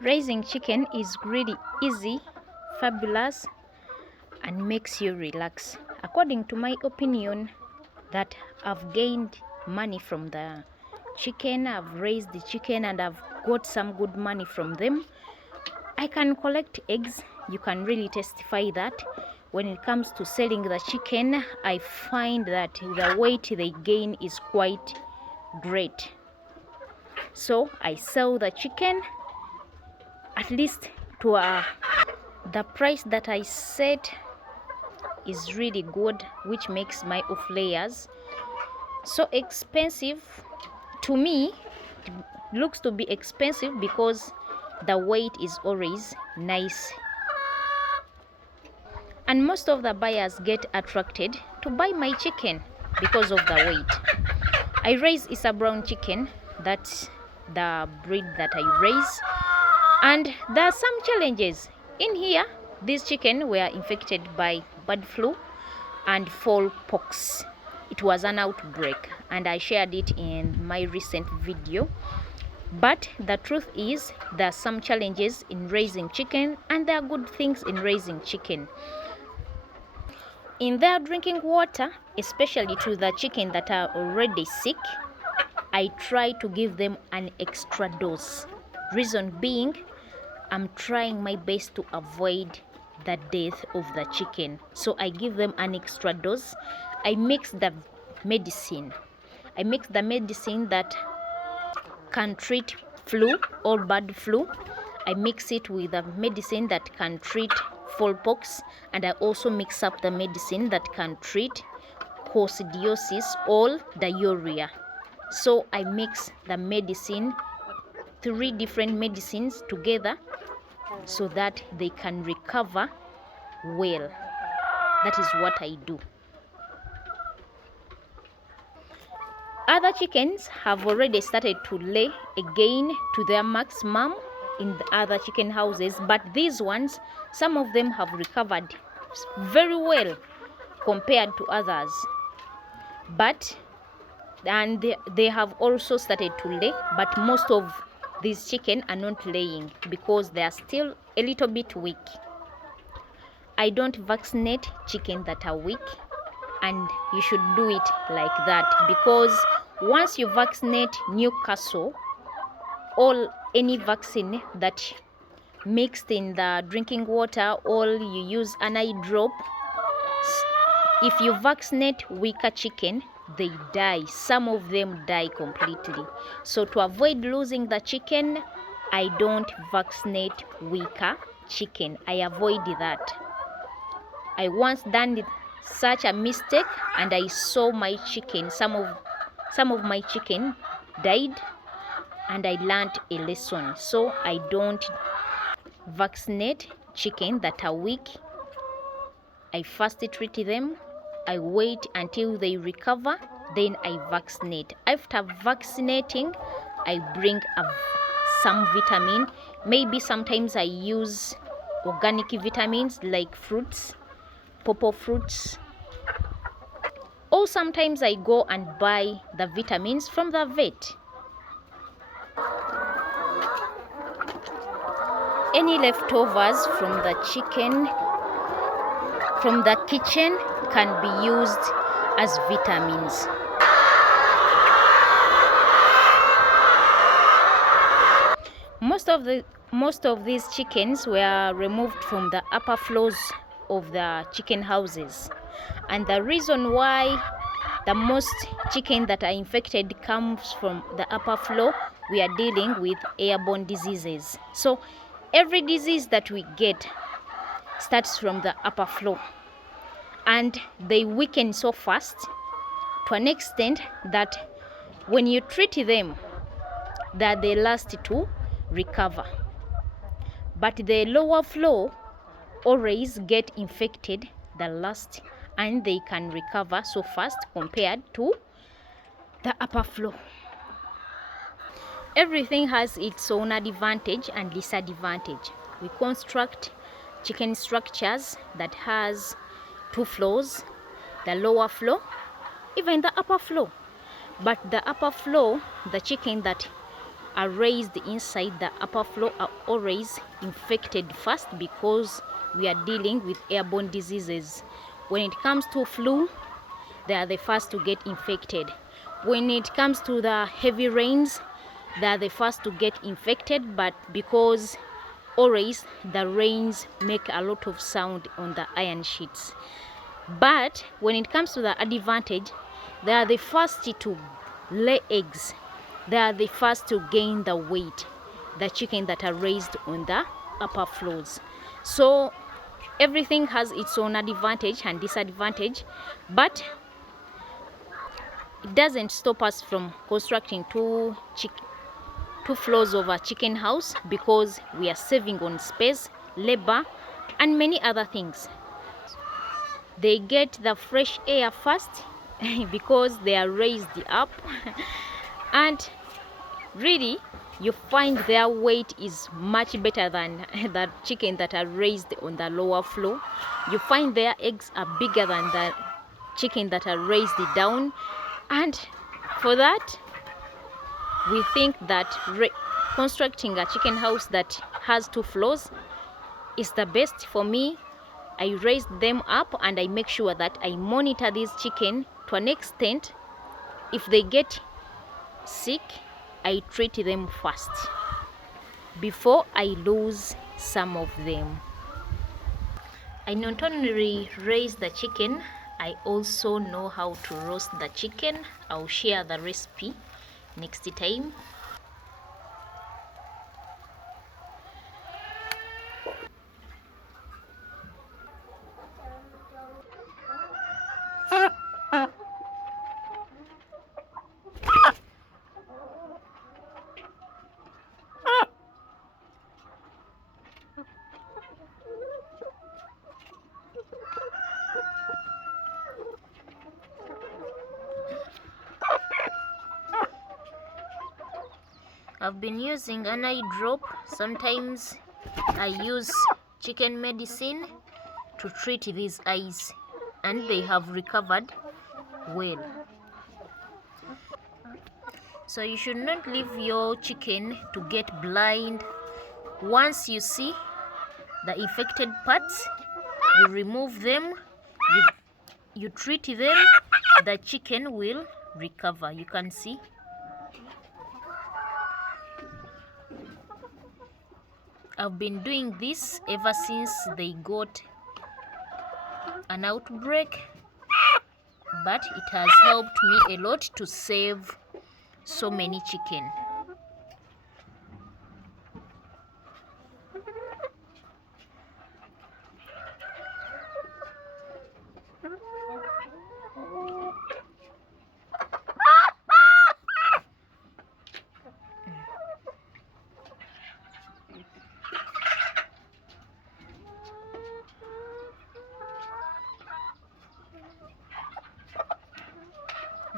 Raising chicken is really easy, fabulous, and makes you relax. According to my opinion, that I've gained money from the chicken, I've raised the chicken and I've got some good money from them. I can collect eggs. You can really testify that when it comes to selling the chicken, I find that the weight they gain is quite great. So I sell the chicken at least to the price that I set is really good, which makes my off layers so expensive. To me, it looks to be expensive because the weight is always nice, and most of the buyers get attracted to buy my chicken because of the weight. I raise is a brown chicken. That's the breed that I raise, and there are some challenges in here. These chicken were infected by bird flu and fall pox. It was an outbreak and I shared it in my recent video. But the truth is, there are some challenges in raising chicken and there are good things in raising chicken. In their drinking water, especially to the chicken that are already sick, I try to give them an extra dose. Reason being, I'm trying my best to avoid the death of the chicken. So I give them an extra dose. I mix the medicine. I mix the medicine that can treat flu or bird flu. I mix it with a medicine that can treat fowlpox, and I also mix up the medicine that can treat coccidiosis or diarrhea. So I mix the medicine, 3 different medicines together, so that they can recover well. That is what I do. Other chickens have already started to lay again to their maximum in the other chicken houses, but these ones, some of them have recovered very well compared to others. And they have also started to lay, but most of these chicken are not laying because they are still a little bit weak. I don't vaccinate chicken that are weak, and you should do it like that, because once you vaccinate Newcastle or any vaccine that mixed in the drinking water, or you use an eye drop, if you vaccinate weaker chicken, they die. Some of them die completely. So to avoid losing the chicken, I don't vaccinate weaker chicken. I avoid that. I once done such a mistake and I saw my chicken, some of my chicken died, and I learned a lesson. So I don't vaccinate chicken that are weak. I first treat them, I wait until they recover, then I vaccinate. After vaccinating, I bring some vitamin. Maybe sometimes I use organic vitamins like fruits, purple fruits, or sometimes I go and buy the vitamins from the vet. Any leftovers from the chicken, from the kitchen, can be used as vitamins. Most of these chickens were removed from the upper floors of the chicken houses, and the reason why the most chicken that are infected comes from the upper floor, we are dealing with airborne diseases. So every disease that we get starts from the upper floor, and they weaken so fast to an extent that when you treat them, that they last to recover. But the lower floor always get infected the last, and they can recover so fast compared to the upper floor. Everything has its own advantage and disadvantage. We construct chicken structures that has 2 floors, the lower floor, even the upper floor. But the upper floor, the chicken that are raised inside the upper floor are always infected first, because we are dealing with airborne diseases. When it comes to flu, they are the first to get infected. When it comes to the heavy rains, they are the first to get infected, but because always the rains make a lot of sound on the iron sheets. But when it comes to the advantage, they are the first to lay eggs. They are the first to gain the weight, the chicken that are raised on the upper floors. So everything has its own advantage and disadvantage, but it doesn't stop us from constructing two floors of a chicken house, because we are saving on space, labor, and many other things. They get the fresh air first because they are raised up and really you find their weight is much better than the chicken that are raised on the lower floor. You find their eggs are bigger than the chicken that are raised down, and for that we think that constructing a chicken house that has 2 floors is the best. For me, I raise them up and I make sure that I monitor these chicken to an extent. If they get sick, I treat them first before I lose some of them. I not only raise the chicken, I also know how to roast the chicken. I'll share the recipe next time. I've been using an eye drop. Sometimes I use chicken medicine to treat these eyes, and they have recovered well. So you should not leave your chicken to get blind. Once you see the infected parts, you remove them, you treat them, the chicken will recover. You can see. I've been doing this ever since they got an outbreak, but it has helped me a lot to save so many chicken.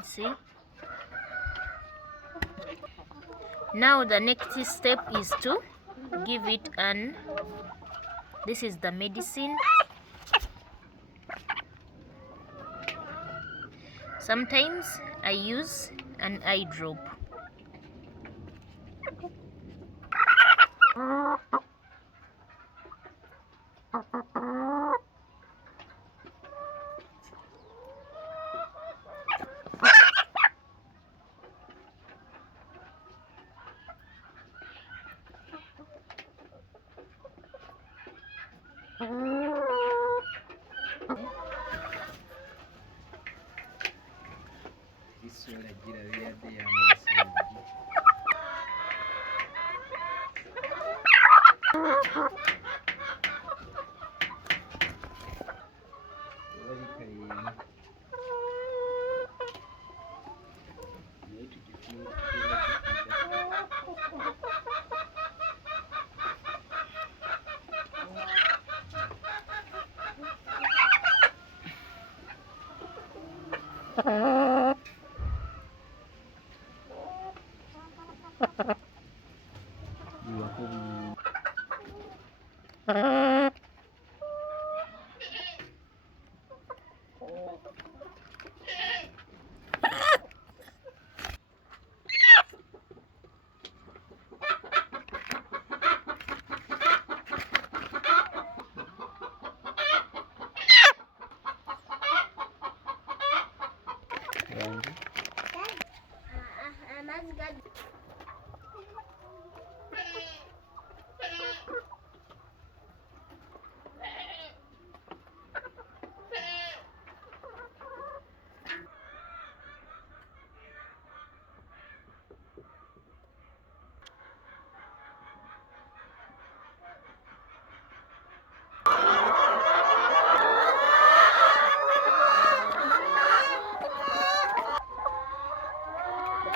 See? Now the next step is to give it this is the medicine. Sometimes I use an eye drop.